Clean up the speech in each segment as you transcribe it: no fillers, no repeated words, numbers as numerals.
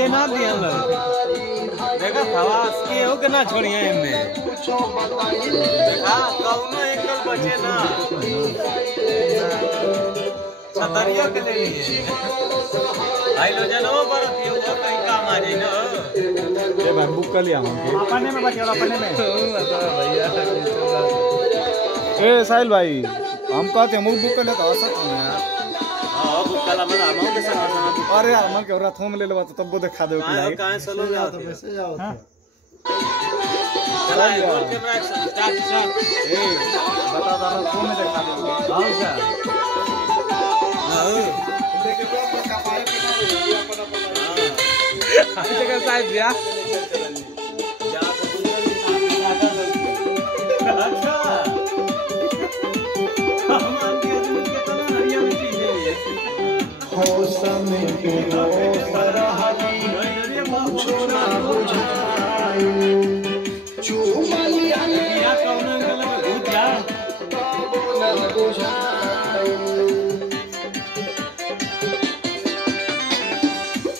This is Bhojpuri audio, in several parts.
ये ना दिया देखा खवास के हो के ना छोड़िए इनमें देखा कौनो एंगल बचे ना छतरिया के ले लिए आई लो जनो पर ये वो कहीं काम आ जाए ना ये भाई बुक कर लिया हमको अपने में बचे अपने में भैया ए साहिल भाई हम कहते हैं बुक कर ले तो औसत है यार हां बुक कला में आमा के संग अरे यार मन के रथ में ले लेबा तो तब दिखा देबो कि लागे कहां चलो जाओ तो वैसे जाओ चला रोल कैमरा एक्शन स्टार्ट ए बता दाना फोन में दिखा देंगे हां क्या हां देखे पर का पाए के ना अपना अभी जगह साहब भैया अच्छा हमारे आदमी के तो हरिया में चीजें हो समय पे हो सरहदी छोड़ा बुझाई चुमलिया या कौन अंकल में भूत जा न बुझाई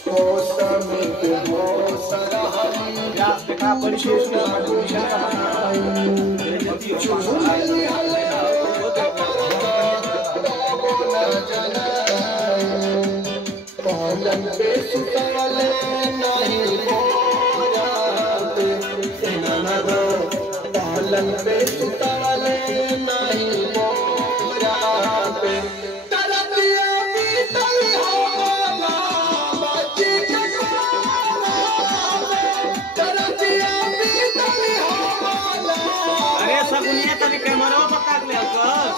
हो समय पे हो सरहदी या देखा परिशेष का एडमिशन का चुमलिया पलंग पे सुतले नहीं मोराते ननद पलंग पे सुतले नहीं मोराते तरतिया बीतल होला बाजी के तरतिया बीतल होला अरे सगुनिया तनी कैमरा पर काट ले हां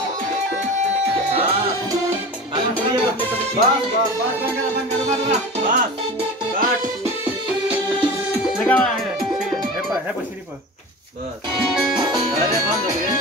अरे बुढ़िया बस बस काट देखा है पर श्री पर बस अरे बंद हो गया